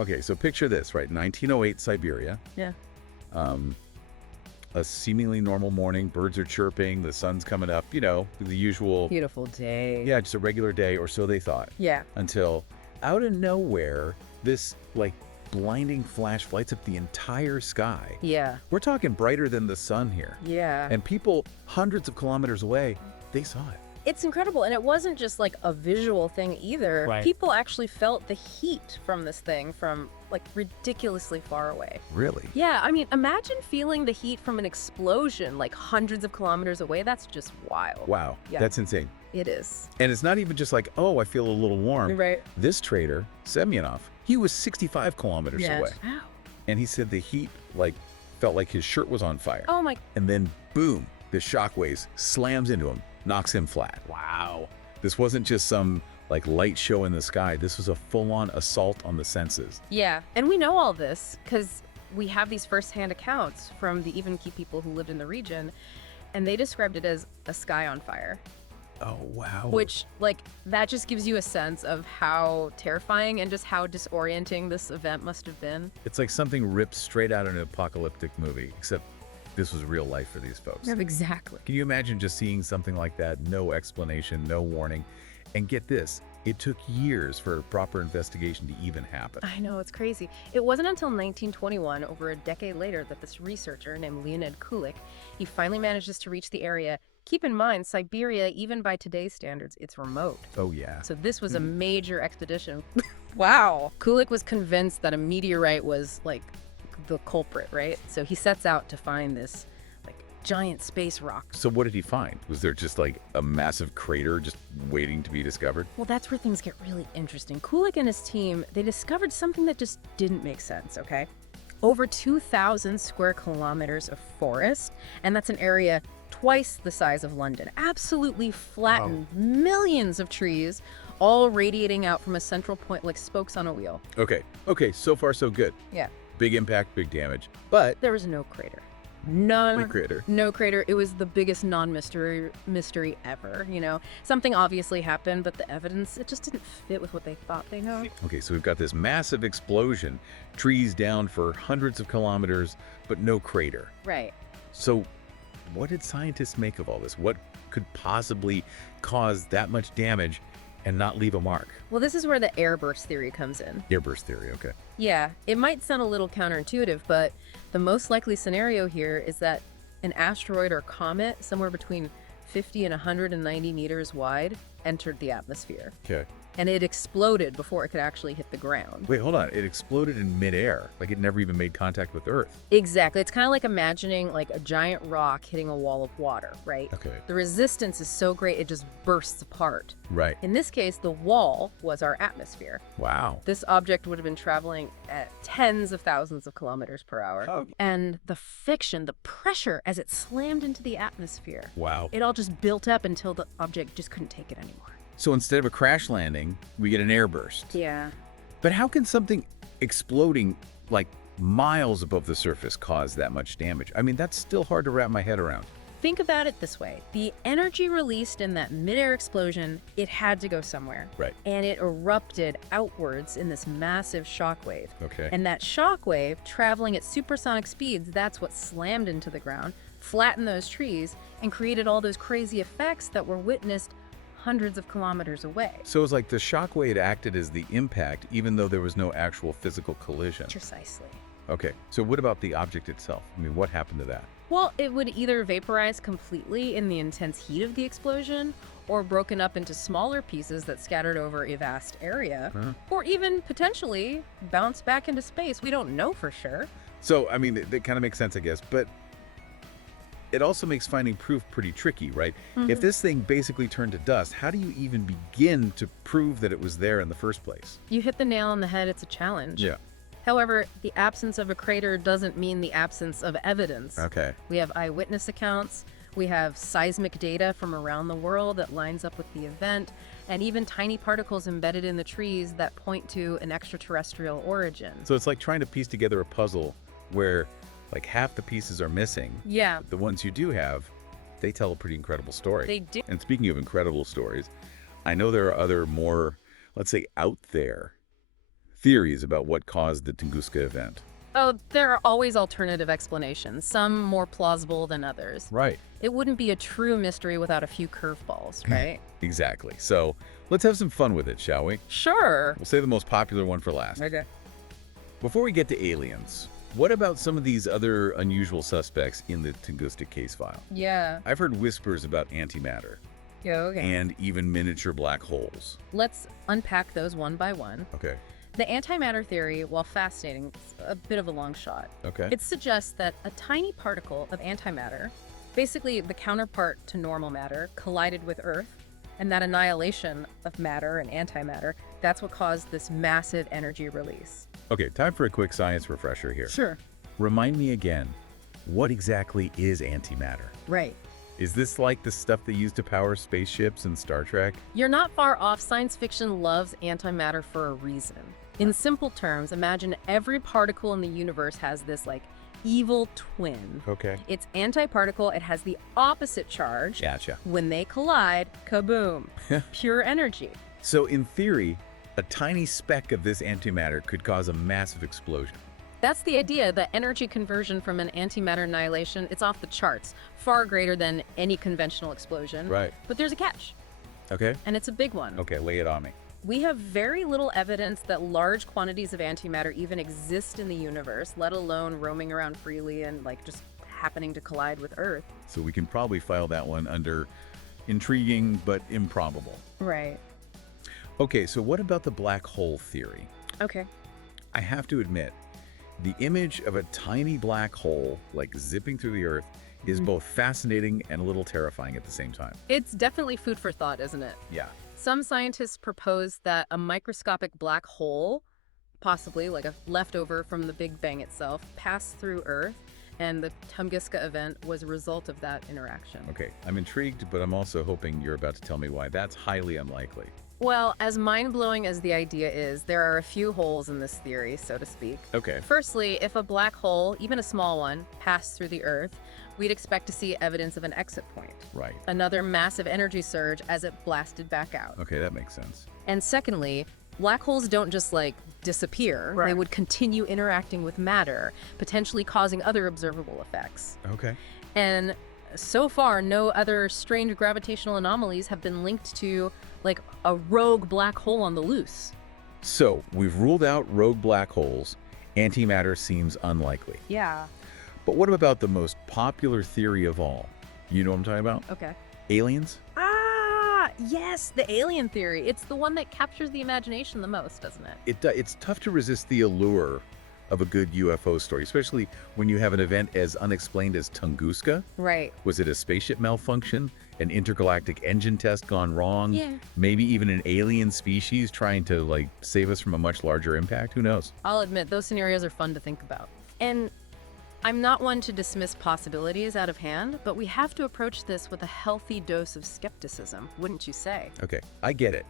Okay, so picture this, right? 1908 Siberia. Yeah. Um, a seemingly normal morning, birds are chirping, the sun's coming up, you know, the usual. Beautiful day. Yeah, just a regular day, or so they thought. Yeah. Until out of nowhere, this like blinding flash lights up the entire sky. Yeah. We're talking brighter than the sun here. Yeah. And people hundreds of kilometers away, they saw it. It's incredible. And it wasn't just like a visual thing either. Right. People actually felt the heat from this thing from like ridiculously far away. Really? Yeah, I mean, imagine feeling the heat from an explosion like hundreds of kilometers away. That's just wild. Wow, Yeah. that's insane. It is. And it's not even just like, oh, I feel a little warm. Right. This trader, Semyonov, he was 65 kilometers away. Wow. And he said the heat like felt like his shirt was on fire. Oh my. And then boom, the shockwaves slams into him, knocks him flat. Wow. This wasn't just some like light show in the sky. This was a full-on assault on the senses. Yeah. And we know all this because we have these firsthand accounts from the even key people who lived in the region. And they described it as a sky on fire. Oh, wow. Which, like, that just gives you a sense of how terrifying and just how disorienting this event must have been. It's like something ripped straight out of an apocalyptic movie, except this was real life for these folks. Yeah, exactly. Can you imagine just seeing something like that? No explanation, no warning. And get this, it took years for a proper investigation to even happen. I know, it's crazy. It wasn't until 1921, over a decade later, that this researcher named Leonid Kulik, he finally manages to reach the area. Keep in mind, Siberia, even by today's standards, it's remote. Oh, yeah. So this was a major expedition. Wow. Kulik was convinced that a meteorite was, like, the culprit, right? So he sets out to find this, like, giant space rock. So what did he find? Was there just like a massive crater just waiting to be discovered? Well, that's where things get really interesting. Kulik and his team, they discovered something that just didn't make sense, okay? Over 2,000 square kilometers of forest, and that's an area twice the size of London. Absolutely flattened, millions of trees, all radiating out from a central point like spokes on a wheel. Okay, so far so good. Yeah. Big impact, big damage. But There was no crater. None. no crater. No crater. It was the biggest mystery ever, you know? Something obviously happened, but the evidence, it just didn't fit with what they thought they know. Okay, so we've got this massive explosion, trees down for hundreds of kilometers, but no crater. Right. So what did scientists make of all this? What could possibly cause that much damage and not leave a mark? Well, this is where the airburst theory comes in. Airburst theory, okay. Yeah, it might sound a little counterintuitive, but the most likely scenario here is that an asteroid or comet, somewhere between 50 and 190 meters wide, entered the atmosphere. Okay. And it exploded before it could actually hit the ground. Wait, hold on. It exploded in midair, like it never even made contact with Earth. Exactly. It's kind of like imagining like a giant rock hitting a wall of water, right? Okay. The resistance is so great it just bursts apart. Right. In this case, the wall was our atmosphere. Wow. This object would have been traveling at tens of thousands of kilometers per hour. Oh. And the friction, the pressure as it slammed into the atmosphere, Wow. it all just built up until the object just couldn't take it anymore. So instead of a crash landing, we get an airburst. Yeah. But how can something exploding like miles above the surface cause that much damage? I mean, that's still hard to wrap my head around. Think about it this way. The energy released in that midair explosion, it had to go somewhere. Right. And it erupted outwards in this massive shockwave. Okay. And that shockwave, traveling at supersonic speeds, that's what slammed into the ground, flattened those trees, and created all those crazy effects that were witnessed hundreds of kilometers away. So it's like the shockwave acted as the impact, even though there was no actual physical collision. Precisely. Okay. So what about the object itself? I mean, what happened to that? Well, it would either vaporize completely in the intense heat of the explosion, or broken up into smaller pieces that scattered over a vast area, or even potentially bounce back into space. We don't know for sure. So, I mean, that kind of makes sense, I guess, but it also makes finding proof pretty tricky, right? If this thing basically turned to dust, how do you even begin to prove that it was there in the first place? You hit the nail on the head, it's a challenge. Yeah. However, the absence of a crater doesn't mean the absence of evidence. Okay. We have eyewitness accounts, we have seismic data from around the world that lines up with the event, and even tiny particles embedded in the trees that point to an extraterrestrial origin. So it's like trying to piece together a puzzle where like half the pieces are missing. Yeah, The ones you do have, they tell a pretty incredible story. they do. And speaking of incredible stories, I know there are other more, let's say, out there theories about what caused the Tunguska event. Oh, there are always alternative explanations, some more plausible than others. Right. It wouldn't be a true mystery without a few curveballs, right? Exactly. So let's have some fun with it, shall we? Sure. We'll say the most popular one for last. Okay. Before we get to aliens, what about some of these other unusual suspects in the Tunguska case file? Yeah. I've heard whispers about antimatter Yeah, okay. and even miniature black holes. Let's unpack those one by one. Okay. The antimatter theory, while fascinating, is a bit of a long shot. Okay. It suggests that a tiny particle of antimatter, basically the counterpart to normal matter, collided with Earth, and that annihilation of matter and antimatter, that's what caused this massive energy release. Okay, time for a quick science refresher here. Sure. Remind me again, what exactly is antimatter? Right. Is this like the stuff they use to power spaceships in Star Trek? You're not far off. Science fiction loves antimatter for a reason. In simple terms, imagine every particle in the universe has this, evil twin. Okay. It's antiparticle. It has the opposite charge. Gotcha. When they collide, kaboom, pure energy. So in theory, a tiny speck of this antimatter could cause a massive explosion. That's the idea. The energy conversion from an antimatter annihilation, it's off the charts, far greater than any conventional explosion. Right. But there's a catch, Okay? and it's a big one. Okay, lay it on me. We have very little evidence that large quantities of antimatter even exist in the universe, let alone roaming around freely and just happening to collide with Earth. So we can probably file that one under intriguing but improbable. Right. Okay, so what about the black hole theory? Okay. I have to admit, the image of a tiny black hole, zipping through the Earth, is both fascinating and a little terrifying at the same time. It's definitely food for thought, isn't it? Yeah. Some scientists propose that a microscopic black hole, possibly like a leftover from the Big Bang itself, passed through Earth, and the Tunguska event was a result of that interaction. Okay, I'm intrigued, but I'm also hoping you're about to tell me why that's highly unlikely. Well, as mind-blowing as the idea is, there are a few holes in this theory, so to speak. Okay. Firstly, if a black hole, even a small one, passed through the Earth, we'd expect to see evidence of an exit point. Right. Another massive energy surge as it blasted back out. Okay, that makes sense. And secondly, black holes don't just disappear. Right. They would continue interacting with matter, potentially causing other observable effects. Okay. And so far, no other strange gravitational anomalies have been linked to a rogue black hole on the loose. So, we've ruled out rogue black holes. Antimatter seems unlikely. Yeah. But what about the most popular theory of all? You know what I'm talking about? Okay. Aliens? Ah, yes, the alien theory. It's the one that captures the imagination the most, doesn't it? It's tough to resist the allure of a good UFO story, especially when you have an event as unexplained as Tunguska. Right. Was it a spaceship malfunction? An intergalactic engine test gone wrong? Yeah. Maybe even an alien species trying to save us from a much larger impact? Who knows? I'll admit, those scenarios are fun to think about. And I'm not one to dismiss possibilities out of hand, but we have to approach this with a healthy dose of skepticism, wouldn't you say? Okay, I get it.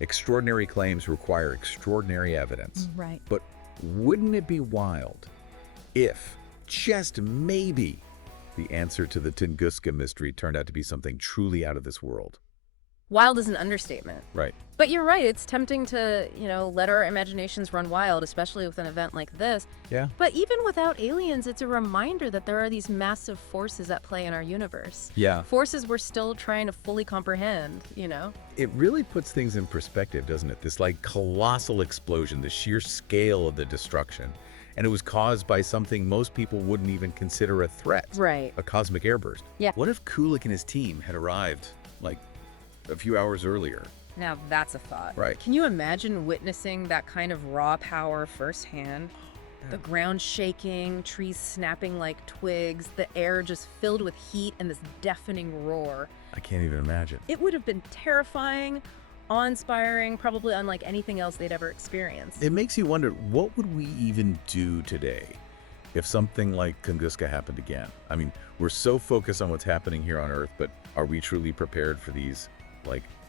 Extraordinary claims require extraordinary evidence. Right. But wouldn't it be wild if, just maybe, the answer to the Tunguska mystery turned out to be something truly out of this world? Wild is an understatement. Right. But you're right, it's tempting to, let our imaginations run wild, especially with an event like this. Yeah. But even without aliens, it's a reminder that there are these massive forces at play in our universe. Yeah. Forces we're still trying to fully comprehend, It really puts things in perspective, doesn't it? This colossal explosion, the sheer scale of the destruction. And it was caused by something most people wouldn't even consider a threat. Right. A cosmic airburst. Yeah. What if Kulik and his team had arrived, a few hours earlier? Now that's a thought. Right. Can you imagine witnessing that kind of raw power firsthand? The ground shaking, trees snapping like twigs, the air just filled with heat and this deafening roar. I can't even imagine. It would have been terrifying, awe-inspiring, probably unlike anything else they'd ever experienced. It makes you wonder, what would we even do today if something like Tunguska happened again? I mean, we're so focused on what's happening here on Earth, but are we truly prepared for these,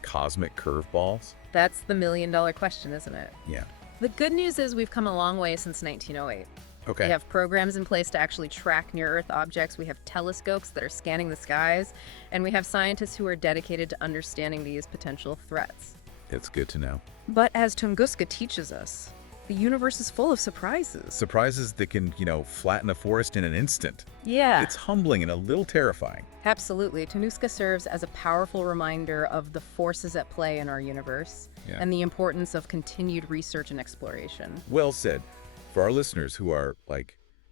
cosmic curveballs? That's the million-dollar question, isn't it? Yeah. The good news is we've come a long way since 1908. Okay. We have programs in place to actually track near-Earth objects. We have telescopes that are scanning the skies, and we have scientists who are dedicated to understanding these potential threats. It's good to know. But as Tunguska teaches us, the universe is full of surprises. Surprises that can, flatten a forest in an instant. Yeah. It's humbling and a little terrifying. Absolutely. Tunguska serves as a powerful reminder of the forces at play in our universe and the importance of continued research and exploration. Well said. For our listeners who are,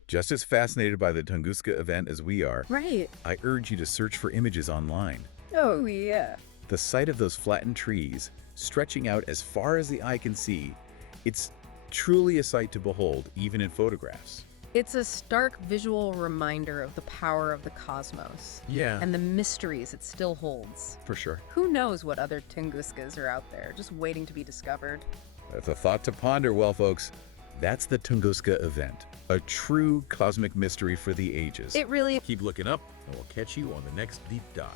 just as fascinated by the Tunguska event as we are, Right. I urge you to search for images online. Oh, yeah. The sight of those flattened trees, stretching out as far as the eye can see, it's truly a sight to behold, even in photographs. It's a stark visual reminder of the power of the cosmos. Yeah. And the mysteries it still holds. For sure. Who knows what other Tunguskas are out there, just waiting to be discovered. That's a thought to ponder, well, folks. That's the Tunguska event, a true cosmic mystery for the ages. It really Keep looking up, and we'll catch you on the next deep dive.